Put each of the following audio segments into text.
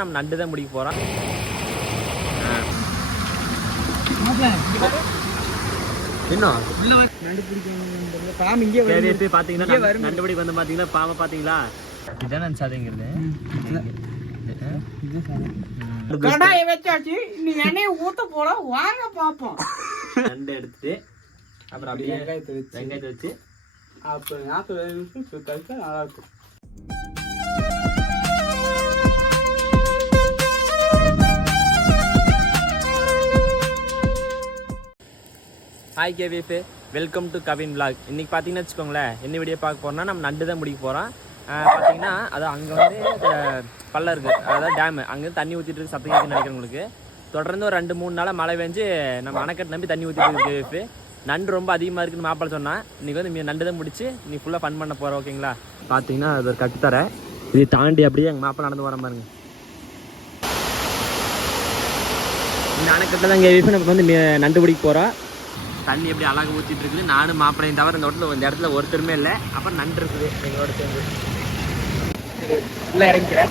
நம்ம நண்டு தான் முடிக்க போறோம். இன்னும் நண்டு பிடிக்கணும் பாம்பு இங்கே பாத்தீங்கன்னா நண்டு பிடிக்க வந்து பாத்தீங்கன்னா பாம்பை பாத்தீங்களா இதான் நான் சாதிங்கிறது கடாயை வச்சாச்சு. நீ எண்ணெயை ஊத்த போல வாங்க பாப்போம். நண்டு எடுத்துட்டு அப்புறம் அப்படியே வெங்காயத்தை வச்சு அப்போ 40 நிமிஷம் கழிச்சா நல்லா இருக்கும். Hi KVF, welcome to Kavin vlog. இன்றைக்கி பார்த்தீங்கன்னு வச்சுக்கோங்களேன், என்ன வீடியோ பார்க்க போகிறோம்னா நம்ம நண்டு தான் முடிக்க போகிறோம். பார்த்தீங்கன்னா அது அங்கே வந்து பள்ளம் இருக்குது, அதாவது டேமு. அங்கேருந்து தண்ணி ஊற்றிட்டு இருக்கு, சத்தம் கேட்குன்னு நினைக்கிறவங்களுக்கு. தொடர்ந்து ஒரு 2-3 நாளாக மழை பெஞ்சு நம்ம அணைக்கட்டு நம்பி தண்ணி ஊற்றிட்டு இருக்கு கேவிஎஃப். நண்டு ரொம்ப அதிகமாக இருக்குன்னு மாப்பிள்ள சொன்னால் இன்றைக்கி வந்து நண்டு தான் முடிச்சு நீ ஃபுல்லாக ஃபன் பண்ண போகிறோம். ஓகேங்களா? பார்த்தீங்கன்னா அது ஒரு கட்டுத்தர, இதை தாண்டி அப்படியே எங்கள் மாப்பிள்ள நடந்து வர பாருங்க. இந்த அணைக்கட்டில் தான் கேவிஎஃப் நம்ம வந்து நண்டு பிடிக்க போகிறோம். தண்ணி எப்படி அழகாக ஊற்றிட்டு இருக்குது. நானும் மாப்பிளையும் தவிர இந்த இடத்துல ஒருத்தருமே இல்லை. அப்புறம் நண்டு இருக்குது எங்களோட சேர்ந்து. இல்லை இறங்கிறேன்.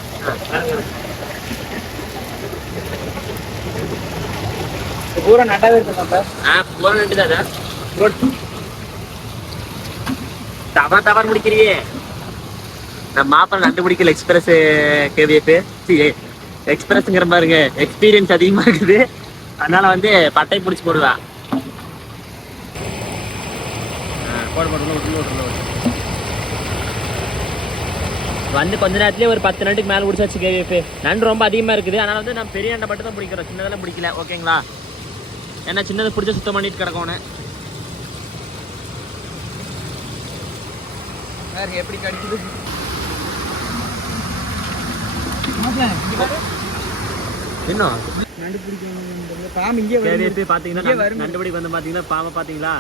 பூரா நண்டாவே இருக்கு. பூரா நண்டு தான். தவறு முடிக்கிறியே. நம்ம மாப்பிள்ளை நண்டு பிடிக்கல எக்ஸ்பிரஸ் கேவிஎஃப். எக்ஸ்பிரஸ்ங்கிற பாருங்க, எக்ஸ்பீரியன்ஸ் அதிகமாக இருக்குது. அதனால வந்து பட்டை பிடிச்சி போடுவேன். வந்து கொஞ்ச நேரத்துலேயே ஒரு 10 நண்டுக்கு மேலே பிடிச்சாச்சு கேவிஎஃப். நண்டு ரொம்ப அதிகமாக இருக்குது. அதனால் வந்து நம்ம பெரிய நண்டை மட்டும் தான் பிடிக்கிறோம், சின்னதெல்லாம் பிடிக்கல. ஓகேங்களா? ஏன்னா சின்னதை பிடிச்ச சுத்தம் பண்ணிட்டு கிடக்கணும். வேறு எப்படி கிடைக்குது இன்னும் நண்டு பிடிக்கணும் பாம்பு இங்கே கேவிஎஃப். பார்த்தீங்கன்னா நண்டு பிடிக்க வந்து பார்த்தீங்கன்னா பாம்பை பார்த்தீங்களா?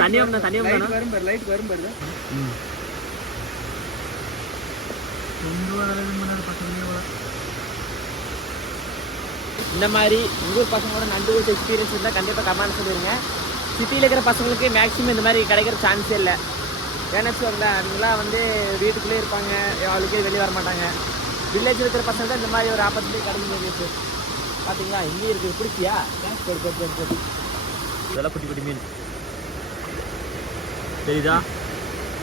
தண்ணி வரும் பாரு, லைட் வரும் பாரு. இந்த மாதிரி உங்கள் பசங்களோட நண்டு ஊற்ற எக்ஸ்பீரியன்ஸ் இருந்தால் கண்டிப்பாக கமெண்ட் சொல்லிடுங்க. சிட்டியில் இருக்கிற பசங்களுக்கு மேக்ஸிமம் இந்த மாதிரி கிடைக்கிற சான்ஸே இல்லை. ஏன்னா வச்சுக்கோங்களேன், அவங்களாம் வந்து வீட்டுக்குள்ளே இருப்பாங்க, அவளுக்கே வெளியே வர மாட்டாங்க. வில்லேஜில் இருக்கிற பசங்க தான் இந்த மாதிரி ஒரு ஆப்பர்ச்சுனிட்டி கிடைக்கும். பார்த்தீங்களா? இங்கேயும் இருக்குது. பிடிச்சியா? இதெல்லாம் குட்டி குட்டி மீன் தெரியுதா?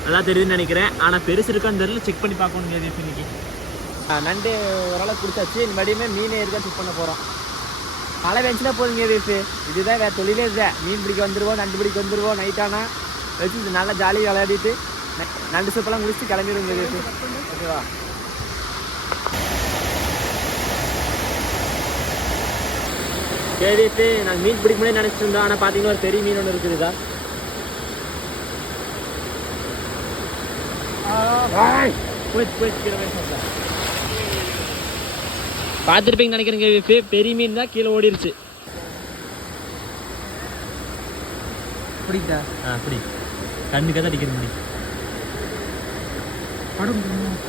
நல்லா தெரியுதுன்னு நினைக்கிறேன். ஆனால் பெருசு இருக்கான்னு தெரியல, செக் பண்ணி பார்க்கணும் கேவிஎஃப். இன்னைக்கு நண்டு ஓரளவு பிடிச்சாச்சு. இந்த மறுபடியுமே மீன் இருக்கான்னு செக் பண்ண போகிறோம். மழை பெஞ்சுனா போதும் கேவிஎஃப். இதுதான் வேறு தொழிலே இதுதான். மீன் பிடிக்க வந்துடுவோம், நண்டு பிடிக்க வந்துடுவோம். நைட்டானா வச்சு நல்லா ஜாலியாக விளையாடிட்டு நண்டு சூப்பெல்லாம் முடிச்சுட்டு கிளம்பிடுவோம் கேவிஎஃப். ஓகேவா? கேவிஎஃப் நாங்கள் மீன் பிடிக்க முடியாது நினச்சிட்டு இருந்தோம். ஆனால் பார்த்தீங்கன்னா ஒரு பெரிய மீன் ஒன்று இருக்குதுதா. பார்த்துருப்பீங்க நினைக்கிறேன் கேவிஎஃப். பெரிய மீன் தான் கீழே ஓடிருச்சு. பிடிக்கா? அப்படி கண்ணுக்கு தான் அடிக்கிற முடி.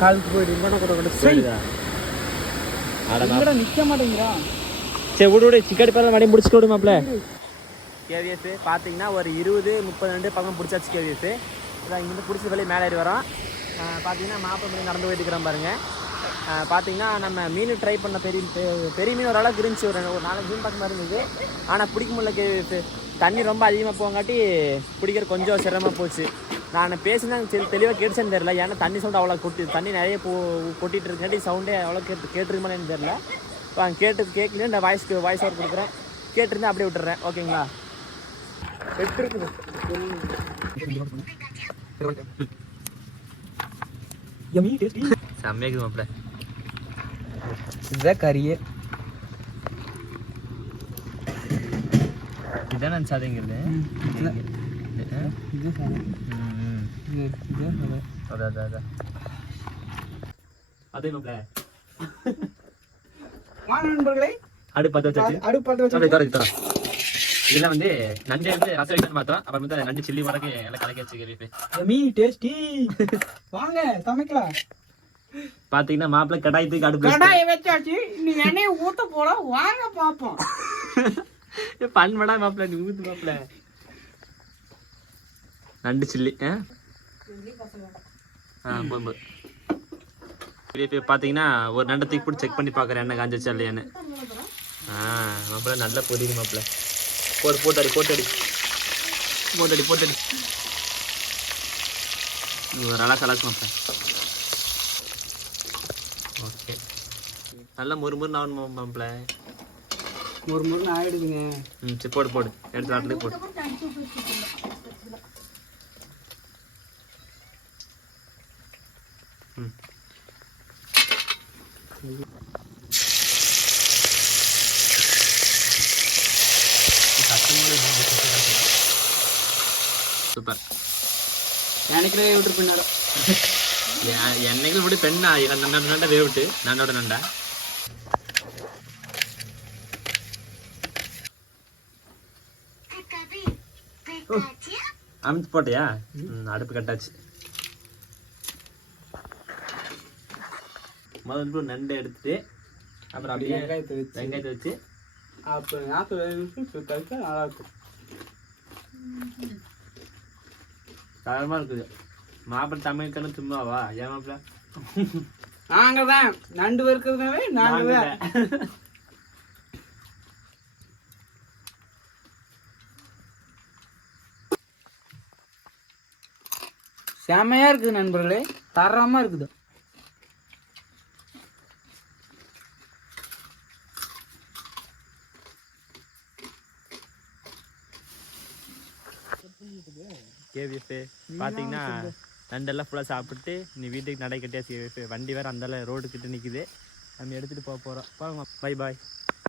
காலுக்கு போயிடுதா? நிற்க மாட்டேங்கிறா. சரி விடு, சிக்கடி பேர மடியும் முடிச்சுட்டு விடு மாப்பிள்ள. கேவிஎஃப் பார்த்தீங்கன்னா ஒரு 20-30 நண்டு பக்கம் பிடிச்சாச்சு கேவிஎஃப். இதான் இங்கேருந்து பிடிச்ச வெளியே மேலே ஏறி வரோம். பார்த்தீங்கன்னா மாப்பிள்ளை நடந்து போயிட்டு இருக்கிறோம் பாருங்க. பார்த்தீங்கன்னா நம்ம மீன் ட்ரை பண்ண பெரிய மீன் ஓரளவுக்கு இருந்துச்சு. ஒரு 4 மீன் பக்கமாக இருந்தது. ஆனால் பிடிக்க முடியல கேவிஎஃப். தண்ணி ரொம்ப அதிகமாக போங்காட்டி பிடிக்கிற கொஞ்சம் சிரமமாக போச்சு. நான் பேசினா தெளிவாக கேட்டுச்சேன்னு தெரில. ஏன்னா தண்ணி சவுண்டு அவ்வளோ தண்ணி நிறைய கொட்டிகிட்டு இருக்காட்டி சவுண்டே அவ்வளோ கேட்டுருக்குமான்னு தெரில. கேட்கல நான் வாய்ஸ் ஓவர் கொடுக்குறேன். கேட்டிருந்தேன் அப்படியே விட்டுறேன். ஓகேங்களா? செம்மையாக மாப்பிள்ள. இதுதான் கறியே. இதான் நான் சாதிங்கிறது. அதே மாப்பிள்ள நண்பர்களே, அடுப்பு இதெல்லாம் வந்து நண்டு வந்து ரசம் வைக்கணும்னு பார்த்தோம். அப்புறம் வந்து நண்டு சில்லி வடக்கு எல்லாம் கலக்கி வச்சுக்கிறேன். வாங்க சமைக்கலாம். பாத்தீங்கன்னா மாப்பிள்ள கடாயத்துக்கு கடாயை வச்சாச்சு. நீ எண்ணெயை ஊத்த போல வாங்க பாப்போம். பண்படா மாப்பிள்ள, நீ ஊத்து மாப்பிள்ள. நண்டு சில்லி பார்த்தீங்கன்னா ஒரு நண்டை தூக்கி போட்டு செக் பண்ணி பார்க்குறேன் எண்ணெய் காஞ்சிச்சா இல்லையான்னு. மாப்பிள்ள நல்லா பொரியுது மாப்பிள்ள. போட்டடி நல்லா கலாச்சு மாப்பிள்ள. ஓகே நல்லா முறுமுறுன்னு ஆகணும் மாப்பிள்ள. முறுமுறுன்னு ஆயிடுதுங்க. சரி போடு எடுத்து ஆட்டுலேயே போடு. சூப்பர். எனக்குள்ளே விட்டு பின்னாரோ என்னைக்கு இப்படி பெண்ணா நண்டை வேவிட்டு நண்டோட நண்டா அமுத்து போட்டியா? அடுப்பு கட்டாச்சு. முதல்ல நண்டை எடுத்துட்டு அப்புறம் அப்படியே வெங்காயத்தை வச்சு அப்புறம் 40 நிமிஷம் கழிச்சா நல்லா இருக்கும். தரமா இருக்குது. மாப்பிள்ளை தமிழ்க்கணும் சும்மாவா? ஏன் மாப்பிள்ள? நாங்க தான் நண்டு வறுக்கிறதுனாவே நாங்க தான். செமையா இருக்குது நண்பர்களே, தரமா இருக்குது. கேவிஎஃப் பார்த்தீங்கன்னா நண்டெல்லாம் ஃபுல்லாக சாப்பிட்டு நீ வீட்டுக்கு நடை கட்டியாச்சு. வண்டி வேறு அந்த ரோடு கிட்ட நிற்குது. நம்ம எடுத்துகிட்டு போக போகிறோம். பாருங்க. Bye bye.